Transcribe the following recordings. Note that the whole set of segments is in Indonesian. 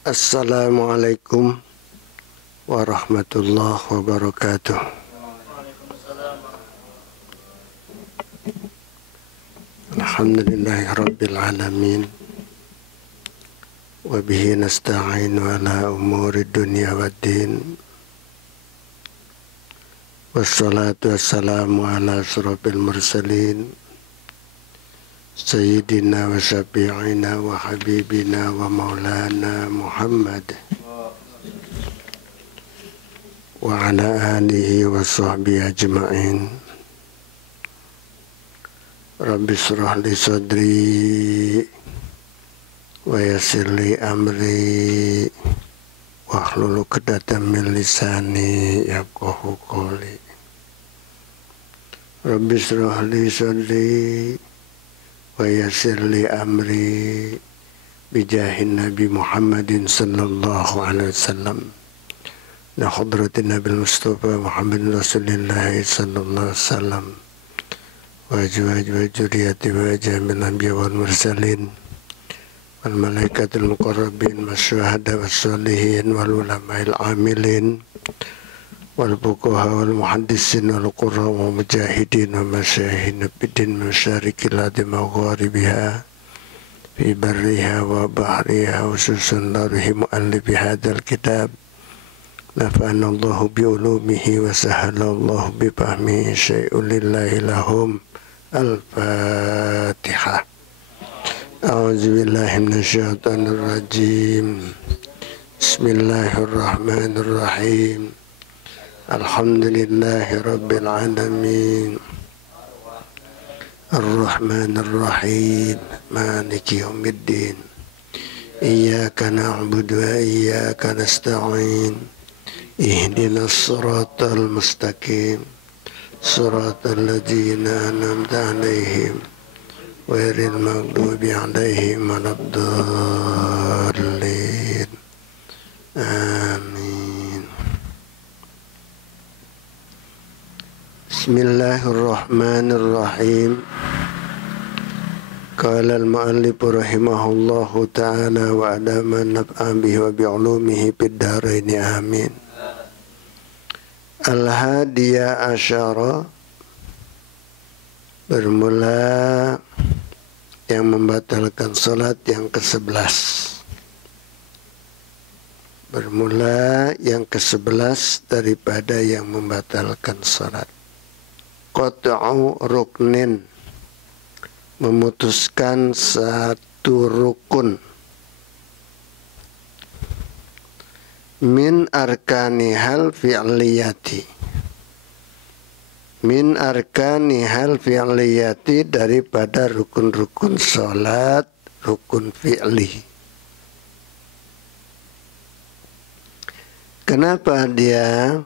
Assalamualaikum warahmatullahi wabarakatuh. Alhamdulillahi rabbil alamin. Wa bihi nasta'inu ala umuri dunya waddin. Wassalatu wassalamu ala asrofil mursalin Sayyidina wa syafi'ina wa habibina wa maulana Muhammad wa ala alihi wa sahbihi ajma'in. Rabbi shrah li sadri wa yassir li amri wahlul 'uqdatam min lisani yafqahu qawli. Rabbi shrah li sadri wa yassir li amri bijahin Nabi Muhammadin sallallahu alaihi wasallam na hadratin Nabil Mustafa Muhammadin Rasulillah sallallahu alaihi wasallam wa azwaj wa dzurriyyati wa jamil anbiya wal mursalin wal malaikatul muqarrabin wasyuhada wassalihin wal ulama'il amilin wal fuqaha wal muhaddisin wal qurra wa mujahidin wa masyahin bidin masyarikil ardi magharibiha fi barriha wa bahriha khususan larihi mu'allifi hadzal kitab nafa'ana Allahu bi ulumihi wa sahala Allahu bi fahmihi syai'un lillahi lahum. Al-Fatihah. A'udzu billahi minasyaitonir rajim. Bismillahirrahmanirrahim. Alhamdulillahi rabbil alamin. Ar-Rahmanir Rahim. Maliki yaumiddin. Iyyaka na'budu wa iyyaka nasta'in. Ihdinas siratal mustaqim. Siratal ladzina an'amta 'alaihim ghairil maghdubi 'alaihim waladdallin. Amin. Bismillahirrahmanirrahim. Qala al-mu'allif rahimahullahu ta'ala wa adama naf'a bihi wa bi'ulumihi fid dharain amin. Al-Hadiyah Asyara, bermula yang membatalkan salat yang ke-11. Bermula yang ke-11 daripada yang membatalkan salat. Qat'u ruknin, memutuskan satu rukun. Min arkanihal fi'liyati, min arkanihal fi'liyati, daripada rukun-rukun salat, rukun fi'li. Kenapa dia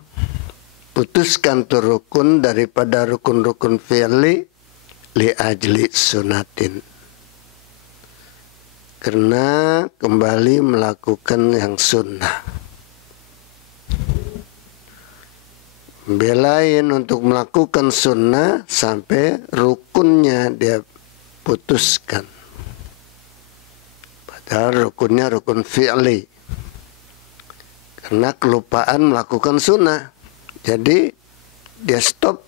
putuskan tu rukun daripada rukun-rukun fi'li? Li ajli sunatin, karena kembali melakukan yang sunnah. Belain untuk melakukan sunnah sampai rukunnya dia putuskan. Padahal rukunnya rukun fi'li, karena kelupaan melakukan sunnah. Jadi dia stop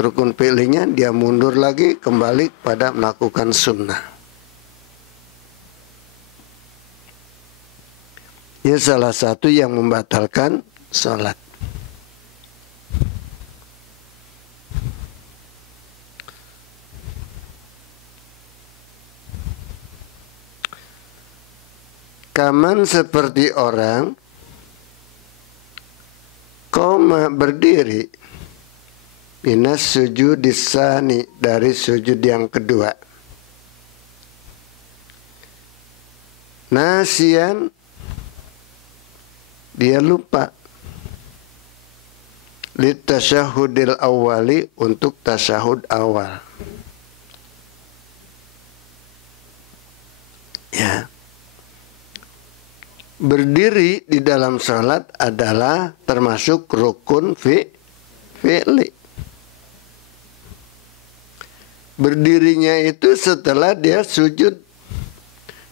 rukun fi'linya, dia mundur lagi kembali pada melakukan sunnah. Ini salah satu yang membatalkan salat. Kaman seperti orang koma berdiri minas sujud disani, dari sujud yang kedua. Nasian, dia lupa. Litasyahudil awali, untuk tasyahud awal. Ya. Berdiri di dalam salat adalah termasuk rukun fi'li. Berdirinya itu setelah dia sujud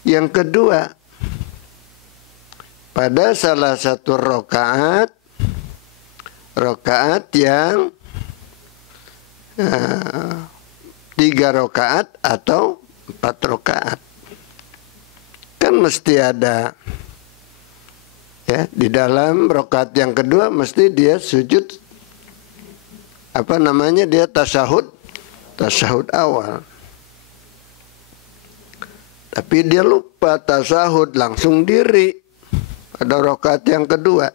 yang kedua. pada salah satu rokaat yang 3 rokaat atau 4 rokaat. Kan mesti ada ya, di dalam rokaat yang kedua mesti dia sujud dia tasahud awal. Tapi dia lupa tasahud, langsung diri pada rokaat yang kedua.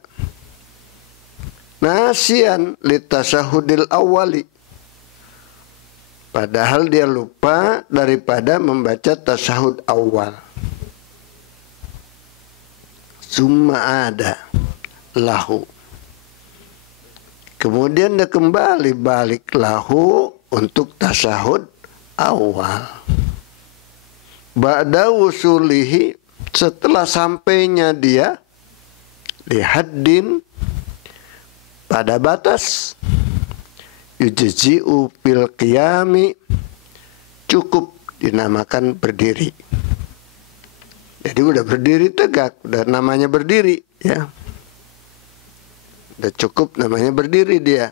Nasian li tasahudil awali. Padahal dia lupa daripada membaca tasahud awal. Summa ada lahu. Kemudian dia kembali balik lahu untuk tasahud awal. Ba'da wusulihi, setelah sampainya dia di haddin, pada batas, yujzi'u fil qiyami, cukup dinamakan berdiri. Jadi udah berdiri tegak, udah namanya berdiri ya. Udah cukup namanya berdiri dia.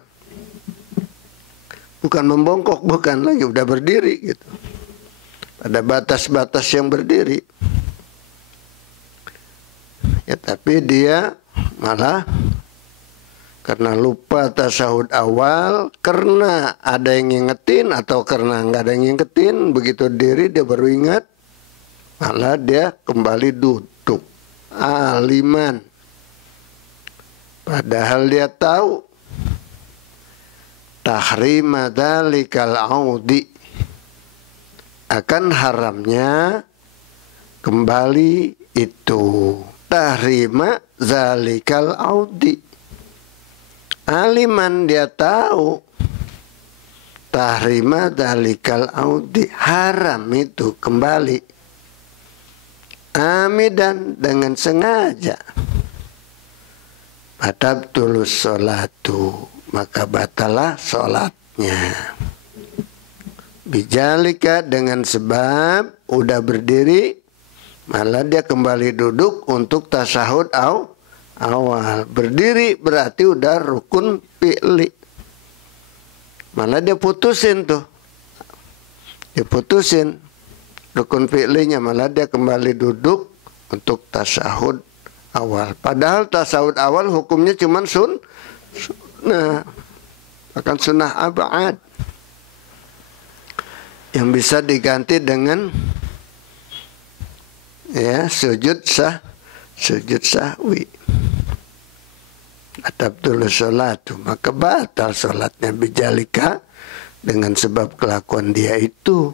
Bukan membongkok, bukan lagi, udah berdiri gitu. Ada batas-batas yang berdiri. Ya tapi dia malah karena lupa tasahud awal, karena ada yang ngingetin atau karena nggak ada yang ngingetin, begitu diri dia baru ingat, malah dia kembali duduk aliman. Padahal dia tahu tahrima dzalikal audi, akan haramnya kembali itu. Tahrima dzalikal audi, aliman dia tahu tahrima dzalikal audi, haram itu kembali. Amidan, dengan sengaja. Batabtulus sholatu, maka batalah sholatnya. Bijalika, dengan sebab udah berdiri malah dia kembali duduk untuk tasahud awal. Berdiri berarti udah rukun fi'li, malah dia putusin tuh, diputusin rukun fi'linya, malah dia kembali duduk untuk tasahud awal. Padahal tasawuf awal hukumnya cuma sunnah, akan sunnah abad yang bisa diganti dengan ya sujud sahwi. Atabtul sholatu, maka batal sholatnya bijalika, dengan sebab kelakuan dia itu.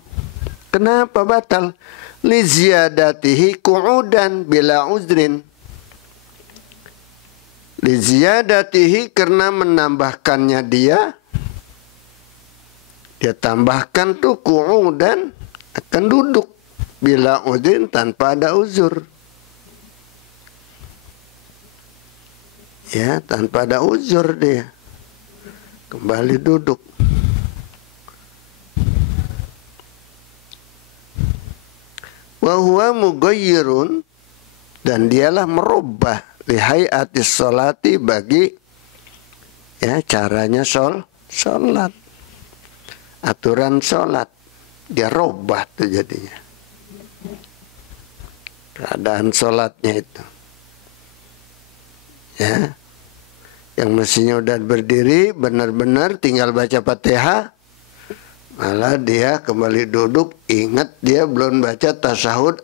Kenapa batal? Li ziyadatihi qu'udan bila uzrin. Li ziyadatihi, karena menambahkannya dia tambahkan tuh qu'udan, akan duduk bila uzrin, tanpa ada uzur. Ya, tanpa ada uzur dia kembali duduk. Wa huwa mughayyirun, dan dialah merubah lihaiatis sholati, bagi ya caranya sholat, aturan sholat dia robah tuh jadinya, keadaan sholatnya itu ya, yang mestinya udah berdiri benar-benar tinggal baca Fatihah, malah dia kembali duduk, ingat dia belum baca tasahud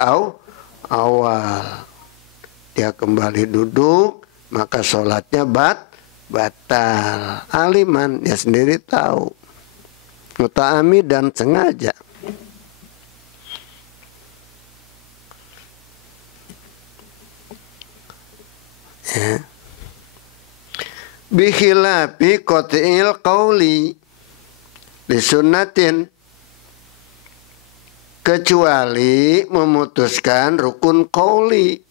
awal. Dia kembali duduk, maka sholatnya batal. Aliman, dia sendiri tahu. Muta'ami, dan sengaja. Ya. Bikhilafi qat'il qawli disunnatin, kecuali memutuskan rukun qauli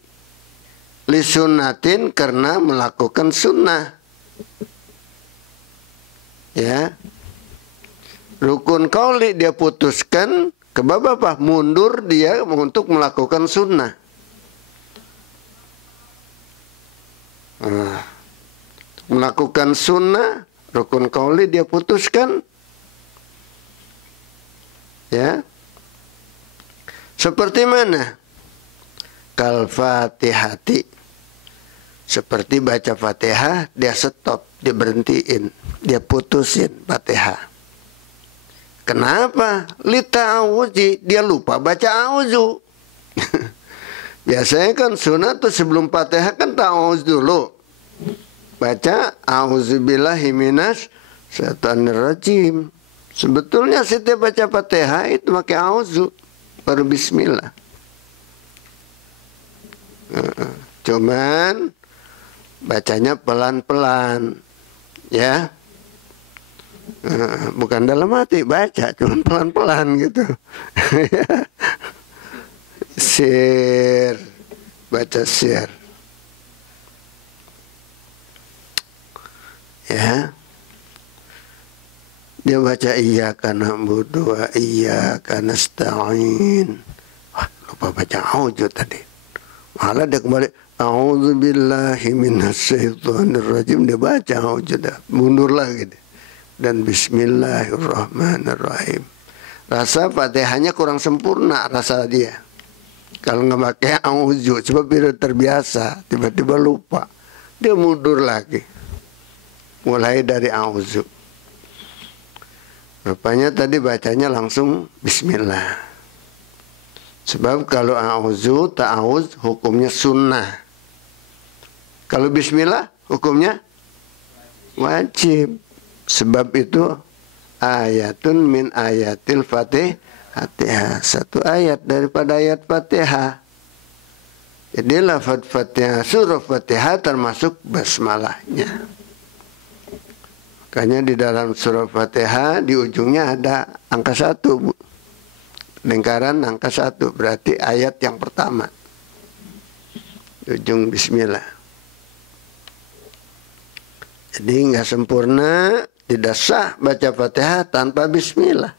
lisunnatin, karena melakukan sunnah. Ya, rukun qauli dia putuskan ke apa? Mundur dia untuk melakukan sunnah. Nah, melakukan sunnah, rukun qauli dia putuskan. Ya. Seperti mana? Kal Fatihati. Seperti baca Fatihah, dia stop, dia berhentiin, dia putusin Fatihah. Kenapa? Lita'awuzi, dia lupa baca auzu. Biasanya kan sunat tuh sebelum Fatihah kan ta'awuz dulu. Baca auzubillahi minas syaitonir rajim. Sebetulnya setiap baca Fatihah itu pakai auzu, baru bismillah. Cuman bacanya pelan-pelan, ya. Bukan dalam hati baca, cuman pelan-pelan gitu. Sir, baca sir, ya. Dia baca iyyaka na'budu wa iyyaka nasta'in. Wah, lupa baca auzu tadi. Malah dia kembali a'udzubillahi minasyaitonir rajim, dia baca auzu dah, mundur lagi deh. Dan bismillahirrahmanirrahim. Rasa Fatihahnya kurang sempurna rasa dia. Kalau nggak pakai auzu, sebab dia terbiasa, tiba-tiba lupa. Dia mundur lagi. Mulai dari auzu. Rupanya tadi bacanya langsung bismillah. Sebab kalau auzu, ta'awuz hukumnya sunnah. Kalau bismillah hukumnya wajib. Sebab itu ayatun min ayatil Fatihah. Satu ayat daripada ayat Fatihah. Jadi lafaz Fatihah, surah Fatihah termasuk basmalahnya. Makanya di dalam surah Fatihah di ujungnya ada angka 1, Bu. Lingkaran angka 1, berarti ayat yang pertama. Ujung bismillah. Jadi nggak sempurna, tidak sah baca Fatihah tanpa bismillah.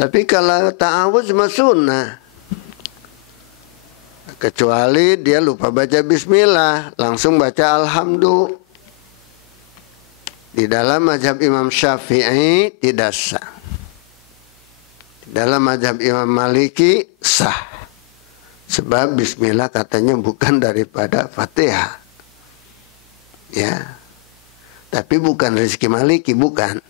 Tapi kalau ta'awuz mah sunnah. Kecuali dia lupa baca bismillah, langsung baca alhamdulillah. Di dalam mazhab Imam Syafi'i tidak sah. Di dalam mazhab Imam Maliki sah. Sebab bismillah katanya bukan daripada Fatihah. Ya. Tapi bukan rezeki Maliki, bukan.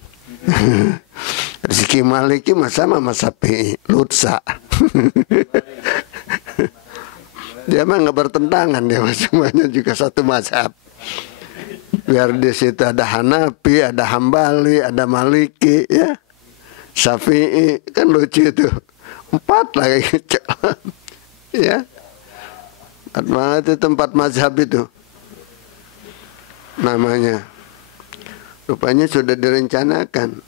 Rezeki Maliki sama Syafi'i, lutsa. Dia mah nggak bertentangan, dia semuanya juga satu mazhab. Biar di situ ada Hanafi, ada Hambali, ada Maliki, ya, Syafi'i, kan lucu itu. 4 lagi, ya. 4 itu tempat mazhab itu, namanya. Rupanya sudah direncanakan,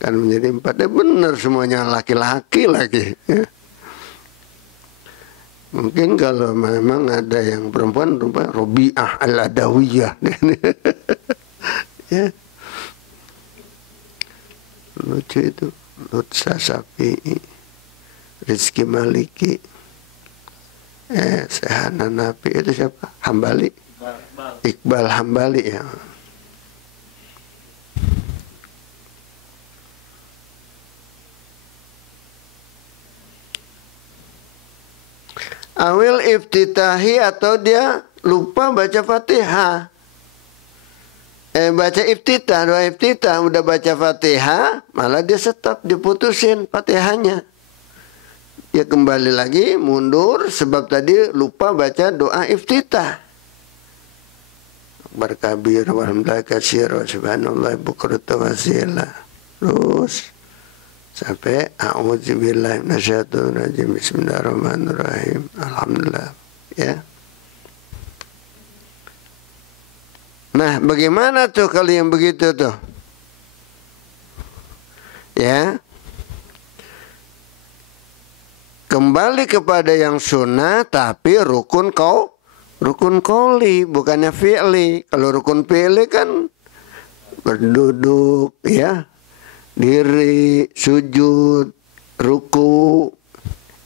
kan menjadi 4. Benar semuanya laki-laki lagi. Ya. Mungkin kalau memang ada yang perempuan, Robi'ah al-Adawiyah. Ya. Lucu itu. Lutsa Syafi'i, Rizki Maliki, Sehana Nabi, itu siapa? Hambali. Iqbal Hambali, ya. Awil iftitahi, atau dia lupa baca Fatihah. Baca iftitah, doa iftitah, udah baca Fatihah, malah dia stop, diputusin Fatihahnya. Dia kembali lagi, mundur, sebab tadi lupa baca doa iftitah. Akbar kabir, walhamdulillah katsir, wa subhanallah bukrata wasila. Terus sampai a'udzubillahi minasyaitonir rajim, bismillahirrahmanirrahim, alhamdulillah, ya. Nah, bagaimana tuh kalau yang begitu tuh? Ya. Kembali kepada yang sunnah, tapi rukun qauli, bukannya fi'li. Kalau rukun fi'li kan berduduk, ya, diri, sujud, ruku,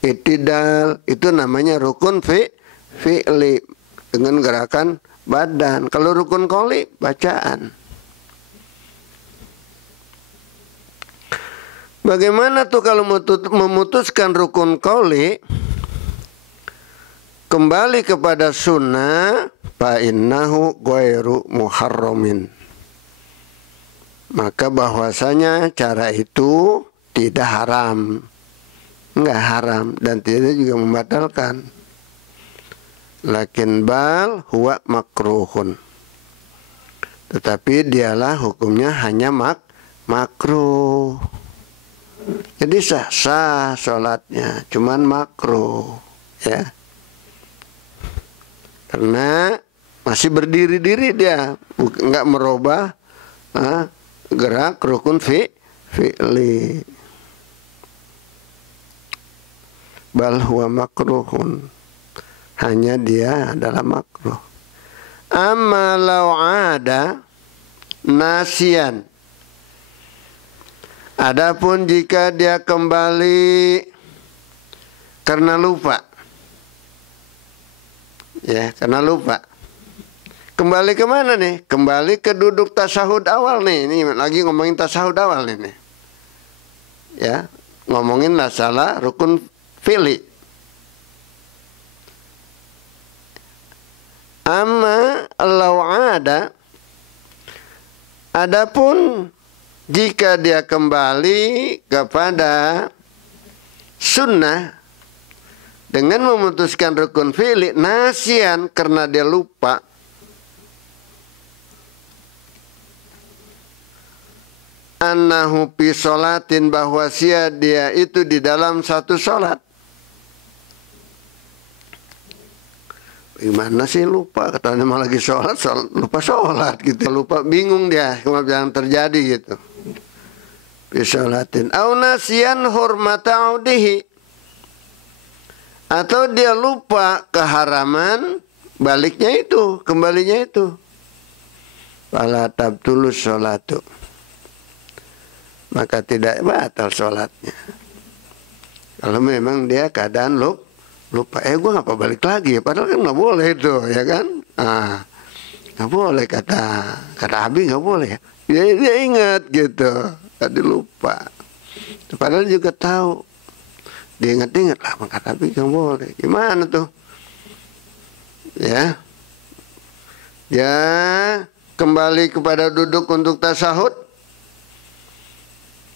i'tidal, itu namanya rukun fi'li. dengan gerakan badan. Kalau rukun qauli bacaan. Bagaimana tuh kalau memutuskan rukun qauli kembali kepada sunnah, fa innahu ghairu muharramin. Maka bahwasanya cara itu tidak haram. Enggak haram dan tidak juga membatalkan. Lakin bal huwa makruhun. Tetapi dialah hukumnya hanya makruh. Jadi sah sholatnya, cuman makruh, ya. Karena masih berdiri-diri dia, nggak merubah gerak rukun fi'li. Bal huwa makruhun. Hanya dia adalah makruh. Amma law ada nasian. Adapun jika dia kembali karena lupa, ya, karena lupa. Kembali ke mana nih? Kembali ke duduk tasyahud awal nih. Ini lagi ngomongin tasyahud awal nih. Ya, ngomongin masalah rukun fi'li. Amma law ada, adapun jika dia kembali kepada sunnah dengan memutuskan rukun fi'li nasian karena dia lupa, annahu fi sholatin, bahwa dia itu di dalam satu sholat. Gimana sih lupa? Katanya malah lagi sholat, lupa sholat gitu. Lupa, bingung dia yang terjadi gitu. Bisolatin au nasiyan hurmata audihi, atau dia lupa keharaman baliknya itu, kembalinya itu. Fala tabtulus sholatu, maka tidak batal sholatnya. Kalau memang dia keadaan lupa, gue ngapa balik lagi? Padahal kan nggak boleh itu, ya kan? Nggak boleh, kata Abi nggak boleh. Dia ingat gitu. Tadi lupa. Padahal juga tahu. Dia ingat-ingat lah, maka tapi nggak boleh. Gimana tuh? Ya, kembali kepada duduk untuk tasyahud.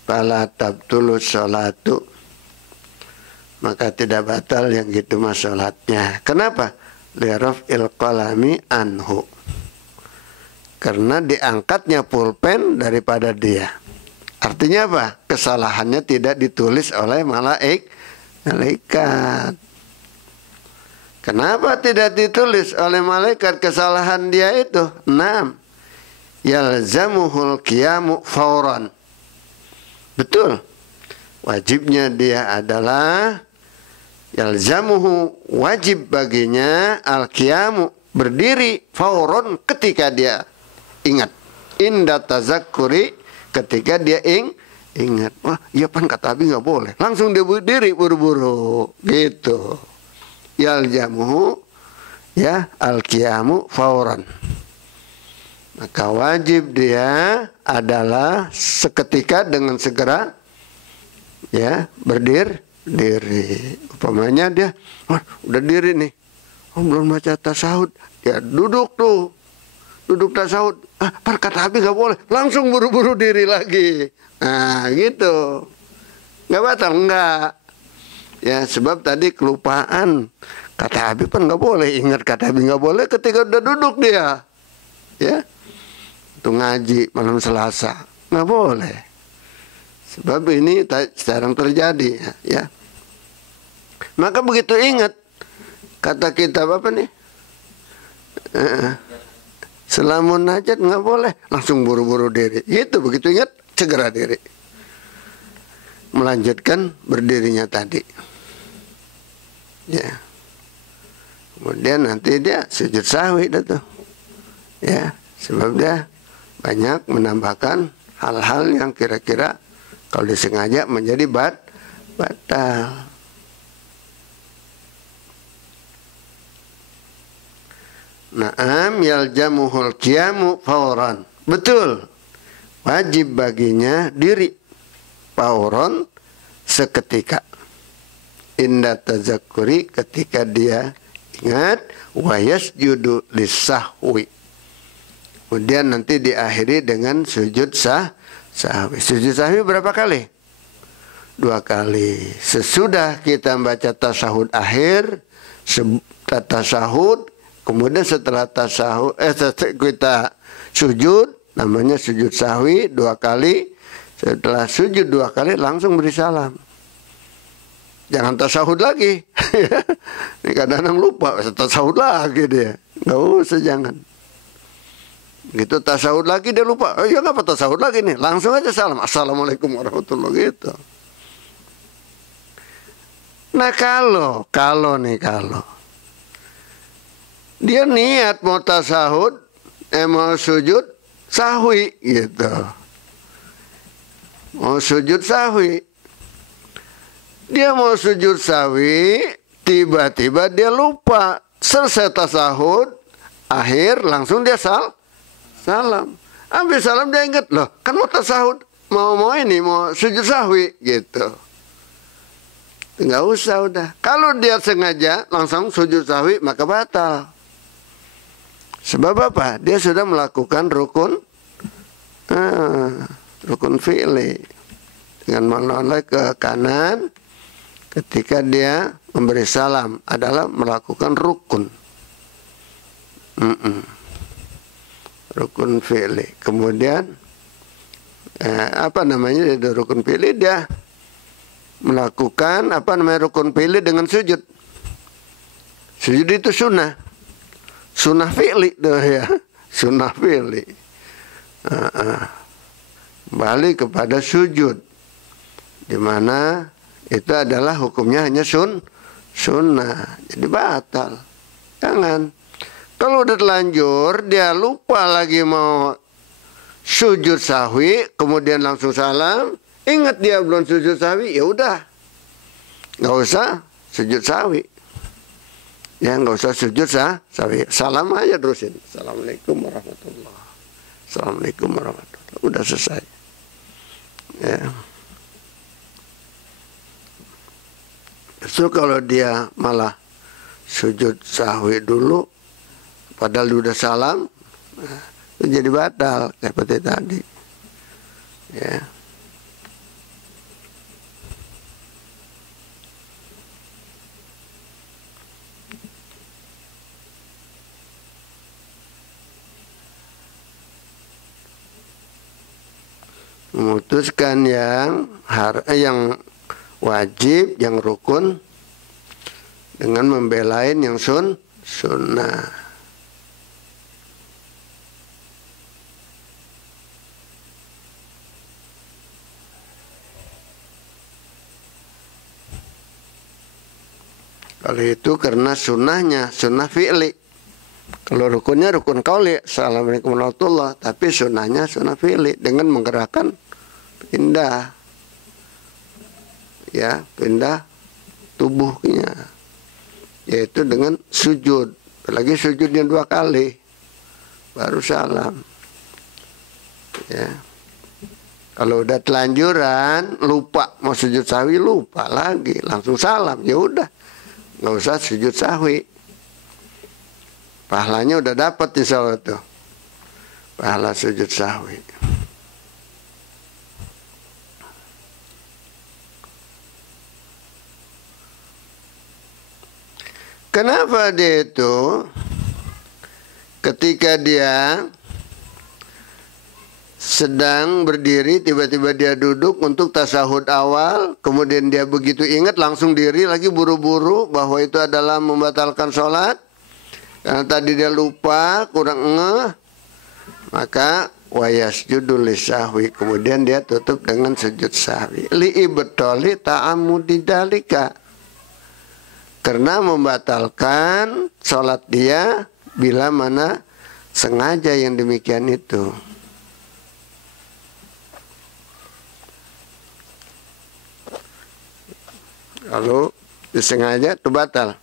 Fala tabtulus sholatu, maka tidak batal yang gitu mas sholatnya. Kenapa? Liraf'il qalami anhu, karena diangkatnya pulpen daripada dia. Artinya apa? Kesalahannya tidak ditulis oleh malaikat. Kenapa tidak ditulis oleh malaikat kesalahan dia itu? 6. Yalzamuhul qiyamu fauran. Betul. Wajibnya dia adalah yalzamuhu, wajib baginya al-qiyamu, berdiri fauron, ketika dia ingat. Inda tazakkuri, ketika dia ingat. Wah, iya pan kata Abi nggak boleh. Langsung dia berdiri buru-buru gitu. Yalzamuhu ya al-qiyamu fauran. Maka wajib dia adalah seketika dengan segera ya berdiri. Umpamanya dia udah diri nih, belum baca tasyahud, dia duduk tuh, duduk tasyahud. Kata Abi nggak boleh, langsung buru-buru diri lagi. Nah gitu, nggak batal, nggak. Ya sebab tadi kelupaan. Kata Abi kan nggak boleh, ingat kata Abi nggak boleh ketika udah duduk dia, ya. Itu ngaji malam Selasa, nggak boleh. Sebab ini sekarang terjadi, ya. Maka begitu ingat, kata kitab apa nih? Selamun najat nggak boleh, langsung buru-buru diri. Itu begitu ingat, segera diri. Melanjutkan berdirinya tadi. Ya. Kemudian nanti dia sujud sahwi dah tuh. Ya, sebab dia banyak menambahkan hal-hal yang kira-kira kalau disengaja menjadi batal. Naam yaljamuhul qiyamu fauran. Betul. Wajib baginya diri fauran seketika. Inda tazakkuri ketika dia ingat, wa yasjudu lisahwi. Kemudian nanti diakhiri dengan sujud sahwi. Sujud sahwi berapa kali? 2 kali. Sesudah kita baca tasahud akhir, tasahud, kemudian setelah tasahud, kita sujud, namanya sujud sahwi 2 kali. Setelah sujud 2 kali langsung beri salam. Jangan tasahud lagi. Ini kadang-kadang lupa, tasahud lagi dia. Nggak usah, jangan. Gitu tasahud lagi dia lupa. Oh ya ngapa tasahud lagi nih? Langsung aja salam. Assalamualaikum warahmatullahi wabarakatuh. Nah kalau dia niat mau tasahud, mau sujud sahwi gitu. Mau sujud sahwi. Dia mau sujud sahwi, tiba-tiba dia lupa. Selesai tasahud, akhir langsung dia salam. Habis salam dia ingat, loh kan mau tasahud, mau sujud sahwi gitu. Nggak usah udah. Kalau dia sengaja langsung sujud sahwi maka batal. Sebab apa? Dia sudah melakukan rukun fi'li. Dengan menoleh ke kanan ketika dia memberi salam adalah melakukan rukun. Rukun fi'li. Kemudian rukun fi'li dia melakukan rukun fi'li dengan sujud. Sujud itu sunnah fi'li tuh ya, sunnah fi'li. Balik kepada sujud, di mana itu adalah hukumnya hanya sunnah, jadi batal. Jangan. Kalau udah telanjur dia lupa lagi mau sujud sahwi, kemudian langsung salam. Ingat dia belum sujud sahwi, ya udah, nggak usah sujud sahwi. Ya nggak usah sujud sahwi. Salam aja terusin. Assalamualaikum warahmatullahi wabarakatuh. Assalamualaikum warahmatullahi wabarakatuh. Udah selesai. Ya. So kalau dia malah sujud sahwi dulu, padahal udah salam, itu jadi batal seperti tadi. Ya. Memutuskan yang wajib, yang rukun dengan membelain yang sunnah. Kalau itu karena sunnahnya, sunnah fi'li. Kalau rukunnya rukun qauli, assalamualaikum warahmatullahi wabarakatuh, tapi sunnahnya sunnah fi'li dengan menggerakkan pindah tubuhnya, yaitu dengan sujud. Lagi sujudnya 2 kali baru salam. Ya. Kalau udah telanjuran lupa mau sujud sahwi, lupa lagi langsung salam, ya udah nggak usah sujud sahwi. Pahalanya udah dapat insya Allah tuh, pahala sujud sahwi. Kenapa dia itu ketika dia sedang berdiri tiba-tiba dia duduk untuk tasahud awal, kemudian dia begitu ingat langsung diri lagi buru-buru bahwa itu adalah membatalkan sholat karena tadi dia lupa, kurang ngeh, maka wayasjudu lisahwi, kemudian dia tutup dengan sujud sahwi li ibtali ta'ammudi dalika, karena membatalkan sholat dia bila mana sengaja yang demikian itu. Lalu disengaja itu batal.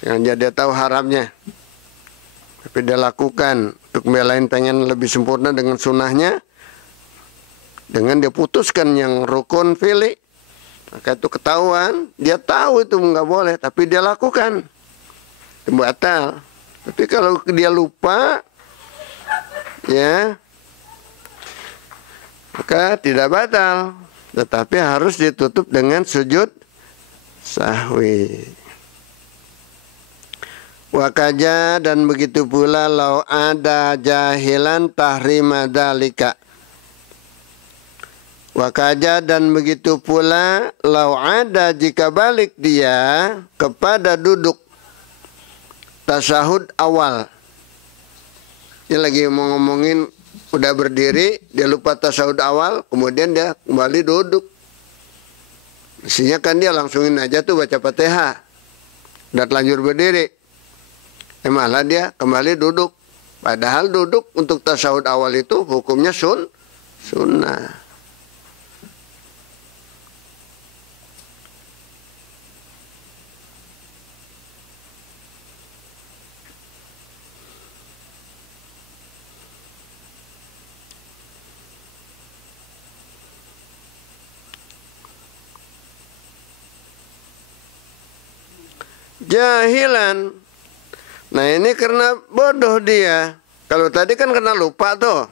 Sengaja dia tahu haramnya. tapi dia lakukan untuk belain pengen lebih sempurna dengan sunnahnya, dengan dia putuskan yang rukun fi'li, maka itu ketahuan, dia tahu itu nggak boleh, tapi dia lakukan, itu batal. Tapi kalau dia lupa, ya, maka tidak batal, tetapi harus ditutup dengan sujud sahwi. Wakaja, dan begitu pula lau ada jahilan tahrima dalika. Wakaja, dan begitu pula lau ada, jika balik dia kepada duduk tasyahud awal. Dia lagi mau ngomongin udah berdiri, dia lupa tasyahud awal, kemudian dia kembali duduk. Mestinya kan dia langsungin aja tuh baca Fatihah, udah telanjur berdiri. Malah dia kembali duduk. Padahal duduk untuk tasyahud awal itu hukumnya sunnah. Jahilan. Nah ini karena bodoh dia. Kalau tadi kan karena lupa tuh.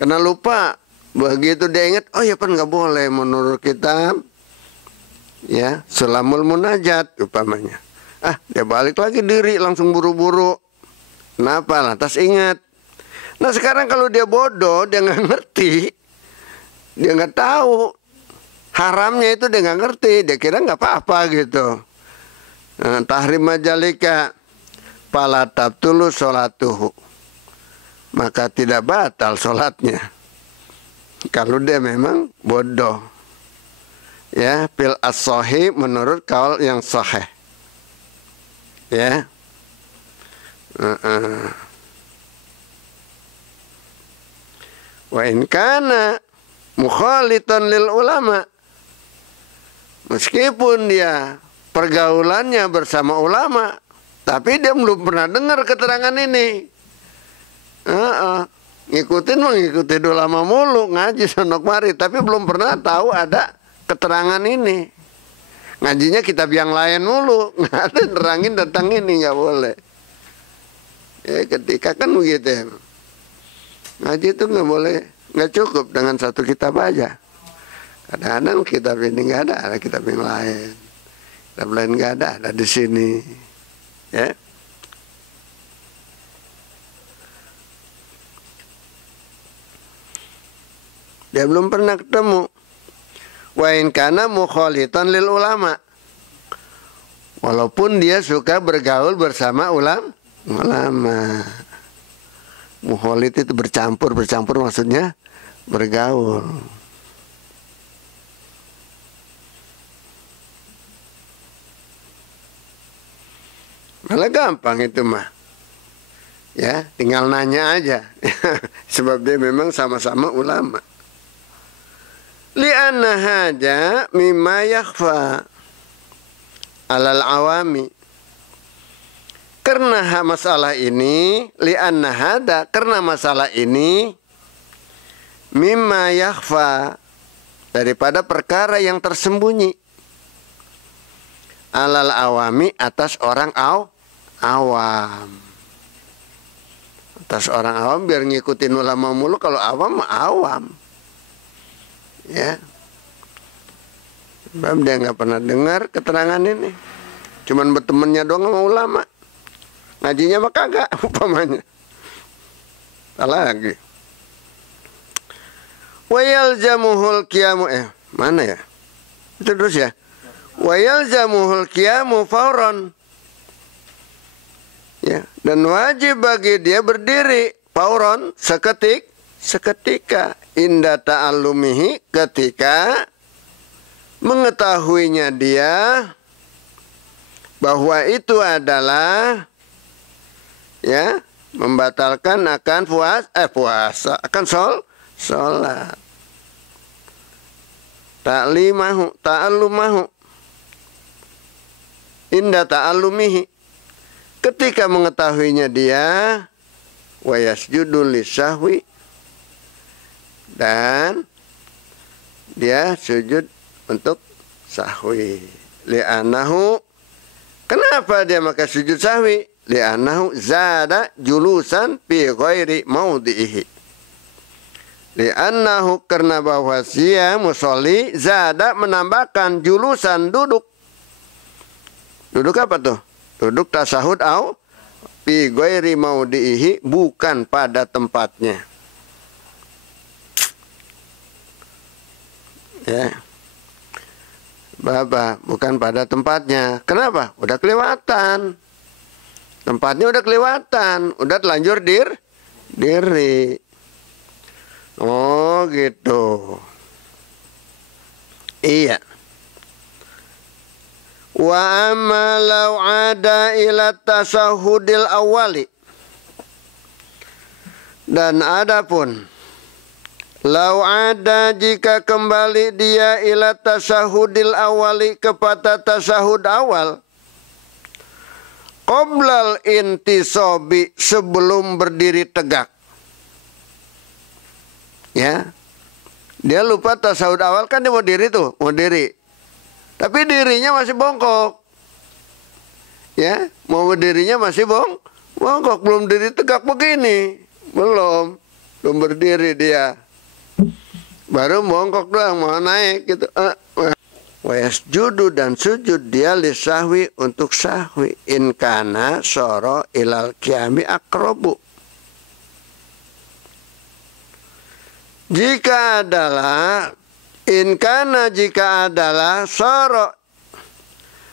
Karena lupa. Begitu dia ingat, oh ya kan nggak boleh menurut kitab, ya, sulamul munajat upamanya. Dia balik lagi diri langsung buru-buru. Kenapa? Lantas ingat. Nah sekarang kalau dia bodoh, dia nggak ngerti, dia nggak tahu haramnya itu, dia nggak ngerti, dia kira nggak apa-apa gitu. Nah, tahrim majalika fala tabtulu sholatuhu, maka tidak batal sholatnya kalau dia memang bodoh, ya, fil as-sahih, menurut kaul yang sahih, ya. Wa in kana mukhalitan lil ulama, meskipun dia pergaulannya bersama ulama, tapi dia belum pernah dengar keterangan ini. Ngikutin mengikuti ulama mulu, ngaji sonok mari, tapi belum pernah tahu ada keterangan ini. Ngajinya kitab yang lain mulu, nggak ada nerangin tentang ini, nggak boleh. Ya ketika kan begitu ya. Ngaji itu nggak boleh, nggak cukup dengan satu kitab aja. Kadang-kadang kitab ini nggak ada kitab yang lain. Kitab lain nggak ada di sini. Ya. Dia belum pernah ketemu. Wa in kana mukhalitan lil ulama. Walaupun dia suka bergaul bersama ulama. Mukhalit itu bercampur maksudnya bergaul. Malah gampang itu mah. Ya, tinggal nanya aja. Sebab dia memang sama-sama ulama. Li'anna haja mimma yakhfa alal awami. Karena masalah ini, li'anna hada, karena masalah ini mimma yakhfa, daripada perkara yang tersembunyi, alal awami, atas orang awam. Atas orang awam biar ngikutin ulama mulu, kalau awam awam. Ya, sebab dia nggak pernah dengar keterangan ini, cuman bertemannya doang sama ulama, ngajinya mah kagak umpamanya. Salah lagi. Wa yalzamuhul qiyamu, mana ya? Itu terus ya. Wa yalzamuhul qiyamu fauran. Ya, dan wajib bagi dia berdiri fauran, seketika inda ta'allumihi, ketika mengetahuinya dia bahwa itu adalah, ya, membatalkan akan puasa, akan sholat. Ta'allumahu inda ta'allumihi, Ketika mengetahuinya dia wa yasjudu lisahwi, dan dia sujud untuk sahwi. Li'annahu, kenapa dia maka sujud sahwi? Li'annahu zada julusan fi ghairi maudhihi. Li'annahu, karena bahwa dia musolli zada menambahkan julusan duduk. Duduk apa tuh? Duduk tasahud au fi ghairi maudhihi, bukan pada tempatnya. Ya. Bapak, bukan pada tempatnya. Kenapa? Udah kelewatan. Tempatnya udah kelewatan. Udah telanjur diri. Oh gitu. Iya. Wa amma law ada ila tasahudil awali. Dan adapun lau ada, jika kembali dia ila tasahudil awali, kepada tasahud awal, qoblal intisobi, sebelum berdiri tegak. Ya, dia lupa tasahud awal, kan dia mau diri tuh, mau diri. Tapi dirinya masih bongkok. Ya, mau berdirinya masih bongkok, belum diri tegak begini. Belum berdiri dia. Baru bongkok doang, mau naik gitu. Wa yasjudu, dan sujud dia lisahwi, untuk sahwi, in kana soro ilal qiyami aqrabu. Jika adalah in kana, jika adalah soro,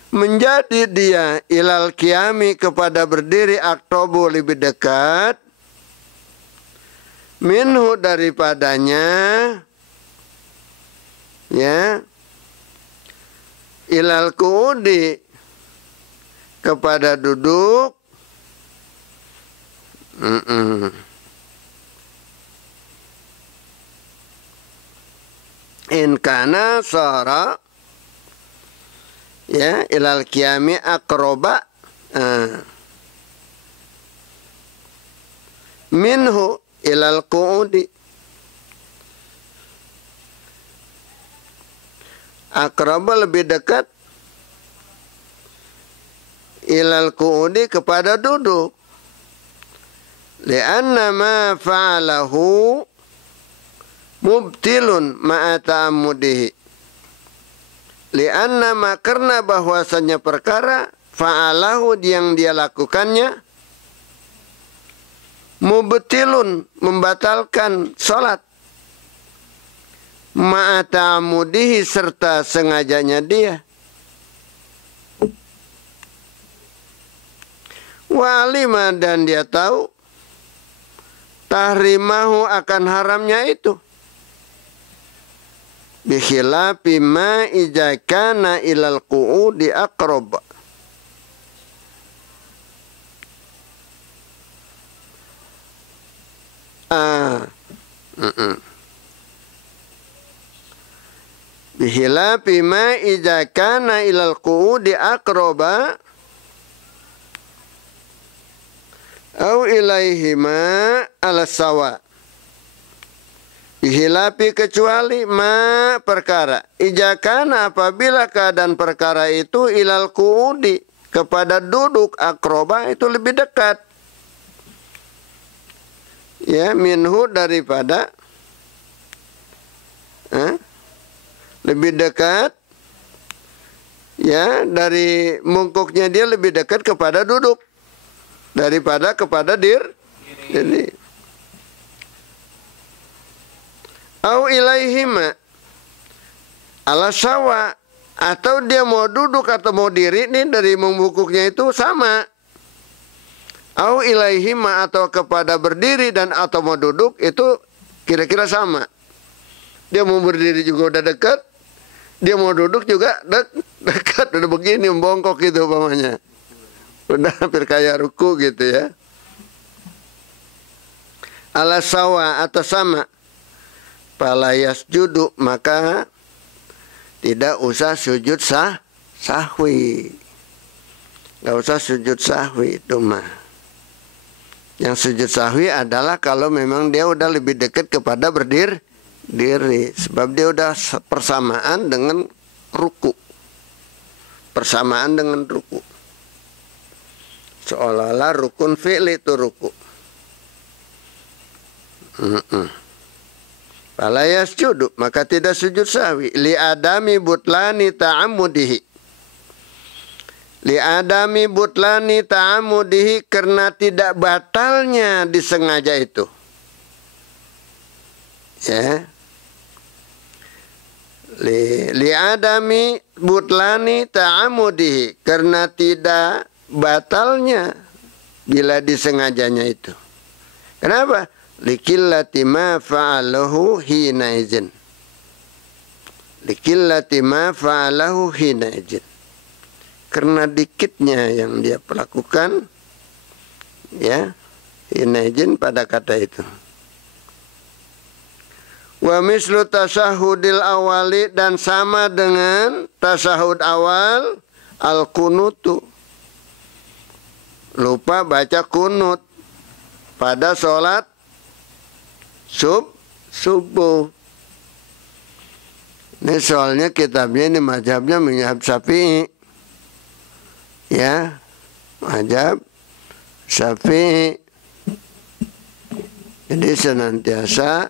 menjadi dia ilal qiyami, kepada berdiri, aqrabu, lebih dekat, minhu, daripadanya, ya, ilal qu'udi, kepada duduk, in kana sara, ya, ilal qiyami aqroba, minhu ilal qu'udi, aqraba, lebih dekat, ilal qu'udi, kepada duduk. Li'anna ma fa'alahu mubtilun ma'a ta'ammudihi. Li'anna ma, karena bahwasanya perkara, fa'alahu, yang dia lakukannya, mubtilun, membatalkan salat, ma'a ta'ammudihi, serta sengajanya dia. Wa alima, dan dia tahu, tahrimahu, akan haramnya itu. Bikhilafi ma idza kana ilal qu'udi aqrab. Bihilafi ma idza kana ilal qu'udi aqraba au ilaihima ala sawa. Bihilafi, kecuali ma, perkara, idza kana, apabila keadaan perkara itu, ilal qu'udi, kepada duduk, aqraba, itu lebih dekat, ya, minhu, daripada, lebih dekat, ya, dari mungkuknya dia lebih dekat kepada duduk daripada kepada diri. Au ilaihima ala sawa, atau dia mau duduk atau mau diri, nih dari membungkuknya itu sama. Au ilaihima, atau kepada berdiri dan atau mau duduk, itu kira-kira sama. Dia mau berdiri juga udah dekat, dia mau duduk juga dekat, udah begini membongkok gitu umpamanya. Udah hampir kayak ruku gitu ya. Ala sawa, atau sama. Fala yasjudu, maka tidak usah sujud sahwi. Nggak usah sujud sahwi itu mah. Yang sujud sahwi adalah kalau memang dia udah lebih dekat kepada berdiri, sebab dia udah persamaan dengan ruku. Persamaan dengan ruku. Seolah-olah rukun fi'li itu ruku. Fala yasjudu, maka tidak sujud sahwi. Li adami butlani ta'amudihi. Li adami butlani ta'amudihi, karena tidak batalnya disengaja itu. Ya. Li adami butlani ta'amudihi, karena tidak batalnya bila disengajanya itu. Kenapa? Likillati ma fa'alahu hina izin. Likillati ma fa'alahu hina izin. Karena dikitnya yang dia lakukan, ya, hina izin pada kata itu. Wa mislu tasahudil awali, dan sama dengan tasahud awal al-kunutu. Lupa baca kunut pada sholat subuh. Ini soalnya kitabnya ini mazhabnya mazhab Syafi'i. Ya, mazhab Syafi'i. Jadi senantiasa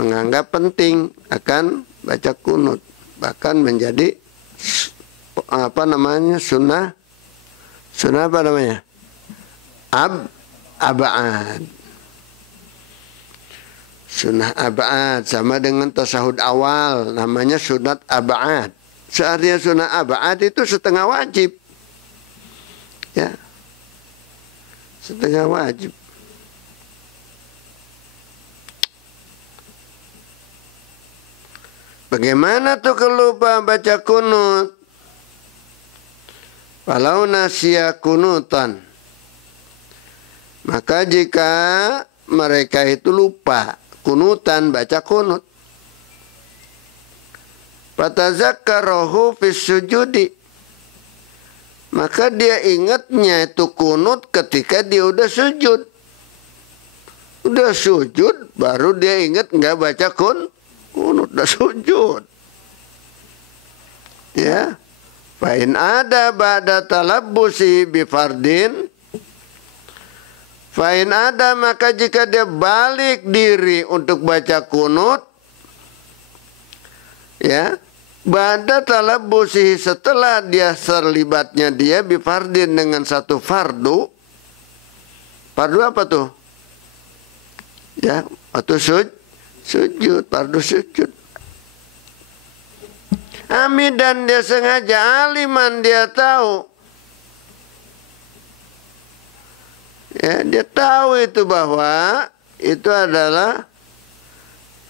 menganggap penting akan baca kunut, bahkan menjadi sunnah apa namanya? Ab'ad. Sunnah ab'ad sama dengan tasahud awal, namanya sunat ab'ad. Seartinya sunnah ab'ad itu setengah wajib. Ya. Setengah wajib. Bagaimana tuh kalau lupa baca kunut? Walau nasya kunutan. Maka jika mereka itu lupa kunutan, baca kunut, fatazakkarahu fis sujudi, maka dia ingatnya itu kunut ketika dia udah sujud. Udah sujud baru dia ingat nggak baca kunut, udah sujud. Ya. Fa in ada ba'da talabbusi bi fardin, fa in ada, maka jika dia balik diri untuk baca kunut, ya, ba'da talabbusi, setelah dia terlibatnya dia bi fardin dengan satu fardu. Fardu apa tuh? Ya, atau sujud, fardu sujud. Amidan, dia sengaja, aliman, dia tahu. Ya, dia tahu itu bahwa itu adalah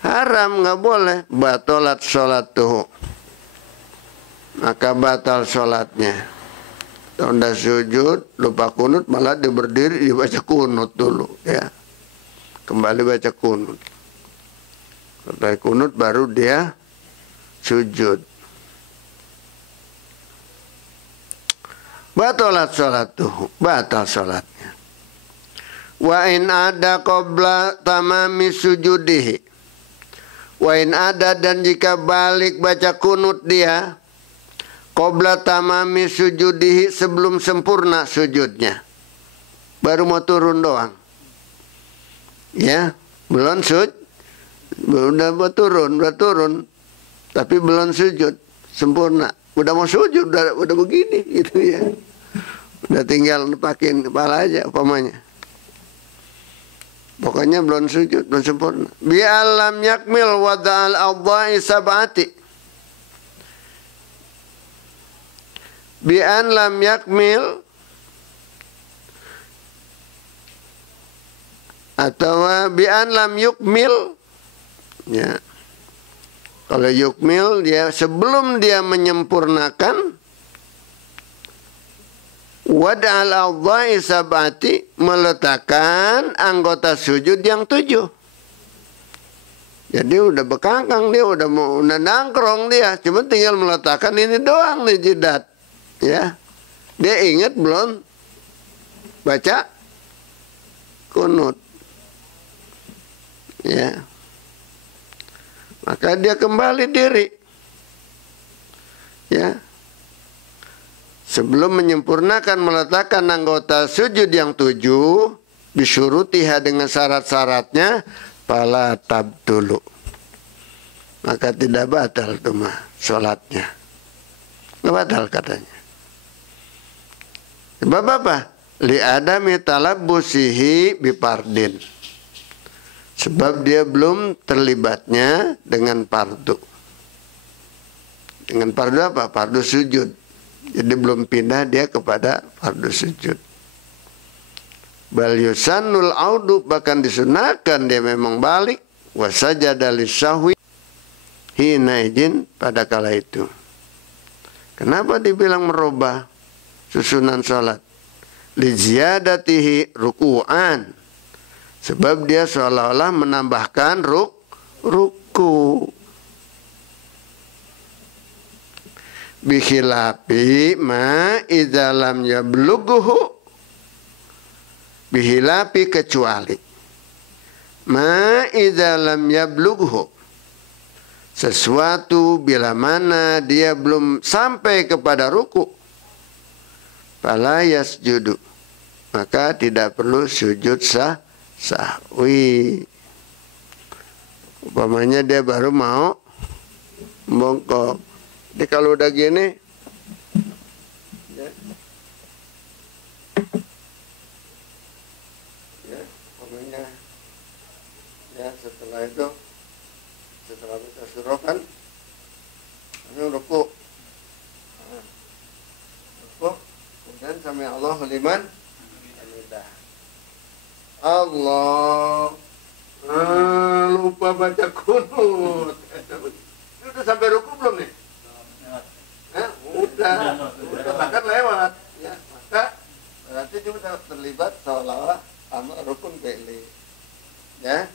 haram, nggak boleh. Batolat sholatuhu, maka batal sholatnya. Tunda sujud, lupa kunut, malah dia berdiri, dia baca kunut dulu. Ya, kembali baca kunut. Setelah kunut baru dia sujud. Batalat sholatuhu, batal sholatnya. Wa in ada qabla tamami sujudihi. Wa in ada, dan jika balik baca kunut dia qabla tamami sujudihi, sebelum sempurna sujudnya. Baru mau turun doang. Ya, belum udah turun, tapi belum sujud sempurna. Udah mau sujud, udah begini gitu ya. Udah tinggal nepakin kepala aja umpamanya. Pokoknya belum sujud, belum sempurna. Bi'alam yakmil wada'al awda'i sab'ati. Bi'an lam yakmil, atau bi'an lam yukmil. Ya. Kalau yukmil, dia sebelum dia menyempurnakan wad'al awda'i sab'ati, meletakkan anggota sujud yang 7. Jadi udah bekangkang dia, udah nangkrong dia, cuma tinggal meletakkan ini doang nih jidat, ya. Dia ingat belum baca kunut. Ya. Maka dia kembali diri. Ya. Sebelum menyempurnakan meletakkan anggota sujud yang 7, bisyurutiha dengan syarat-syaratnya, fala tabdulu. Maka tidak batal tuh mah sholatnya. Nggak batal katanya. Sebab apa? Li adami talabbusihi bipardin. Sebab dia belum terlibatnya dengan fardu. Dengan fardu apa? Fardu sujud. Jadi belum pindah dia kepada fardu sujud. Bal yusannul audu, bahkan disunahkan dia memang balik. Wasajada lisahwi hina izin pada kala itu. Kenapa dibilang merubah susunan sholat? Li ziyadatihi ruku'an. Sebab dia seolah-olah menambahkan ruku. Bihilapi ma idza lam yablughu. Bihilapi kecuali ma idza lam yablughu. Sesuatu bila mana dia belum sampai kepada ruku, fala yasjudu, maka tidak perlu sujud sahwi. Umpamanya dia baru mau bongkok. Jadi kalau udah gini, umpamanya, setelah itu, setelah kita surah kan, ini ruku, kemudian sami Allahu liman hamidah. Allah, lupa baca kunut. Ini udah sampai ruku belum nih? Udah bahkan lewat. Ya, maka berarti dia sudah terlibat seolah-olah sama rukun fi'li. Ya,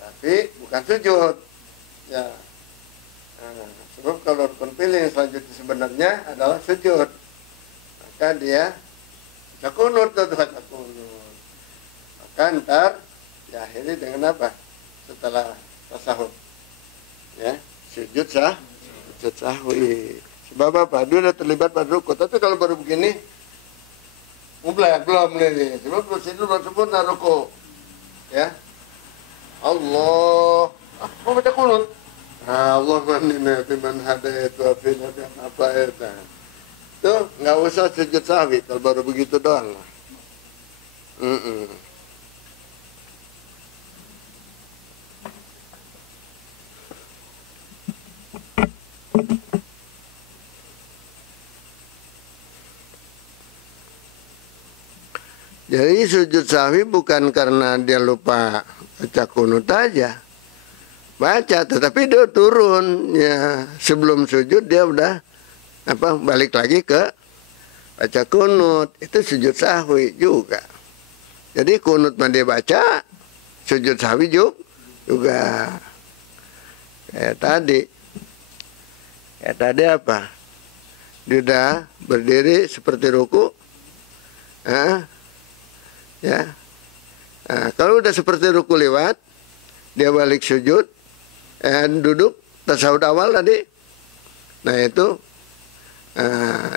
tapi bukan sujud. Ya, sebab kalau rukun fi'li yang selanjutnya sebenarnya adalah sujud, maka dia baca kunut tuh, baca kunut. Maka ntar diakhiri dengan apa? Setelah tasahud, ya, sujud sahwi. Sebab apa? Dia udah terlibat pada ruku. Tapi kalau baru begini, belum nih. Sebab prosedur sempurna ruku. Ya, Allah. Mau baca kunut? Allah manina fiman hadaitu wa fina apa itu. Tuh nggak usah sujud sahwi kalau baru begitu doang lah. Jadi sujud sahwi bukan karena dia lupa baca kunut aja. Baca, tetapi dia turun ya, sebelum sujud dia udah balik lagi ke baca kunut. Itu sujud sahwi juga. Jadi kunut mah dia baca, sujud sahwi juga. Kayak tadi apa? Dia udah berdiri seperti ruku. Ya, kalau udah seperti ruku lewat, dia balik sujud, duduk tasawuf awal tadi. Nah itu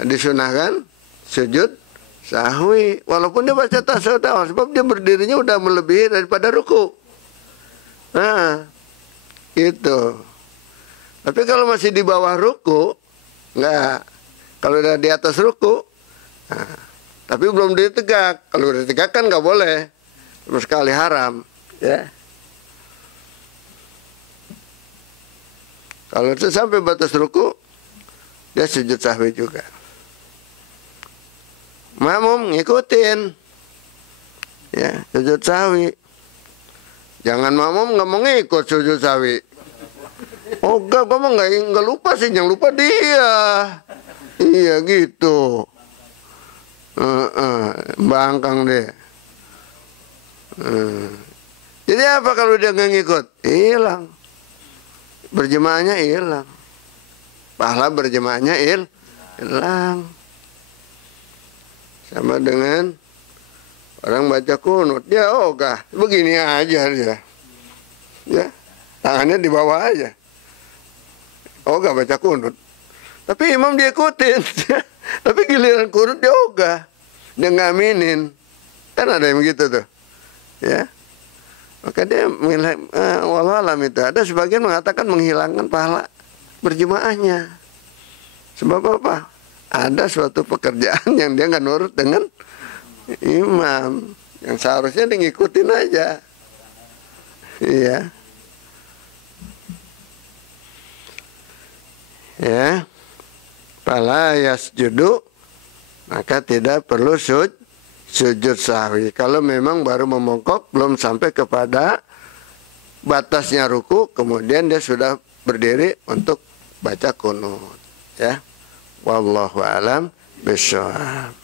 disunahkan sujud sahwi, walaupun dia baca tasawuf awal, sebab dia berdirinya udah melebihi daripada ruku. Nah, gitu. Tapi kalau masih di bawah ruku, enggak. Kalau udah di atas ruku, tapi belum ditegak. Kalau udah ditegak kan nggak boleh, sama sekali haram. Ya. Kalau itu sampai batas ruku, dia sujud sahwi juga. Makmum ngikutin, ya sujud sahwi. Jangan makmum nggak mau ngikut sujud sahwi. Oh enggak, gue mah nggak lupa sih, yang lupa dia. Iya gitu. Bangkang deh. Jadi apa kalau dia nggak ngikut? Hilang. Berjemaahnya hilang. Pahala berjemaahnya hilang. Sama dengan orang baca kunut, dia ogah, begini aja dia. Ya, tangannya di bawah aja. Ogah baca kunut. Tapi imam diikutin. Tapi giliran kunut dia ogah. Dia ngaminin. Kan ada yang begitu tuh. Ya. Maka dia wallahualam itu. Ada sebagian mengatakan menghilangkan pahala berjemaahnya. Sebab apa? Ada suatu pekerjaan yang dia nggak nurut dengan imam. Yang seharusnya dia ngikutin aja. Iya. Ya. Fala yasjudu, maka tidak perlu sujud sahwi. Kalau memang baru memongkok, belum sampai kepada batasnya ruku, kemudian dia sudah berdiri untuk baca kunut. Ya. Wallahu a'lam bishawab.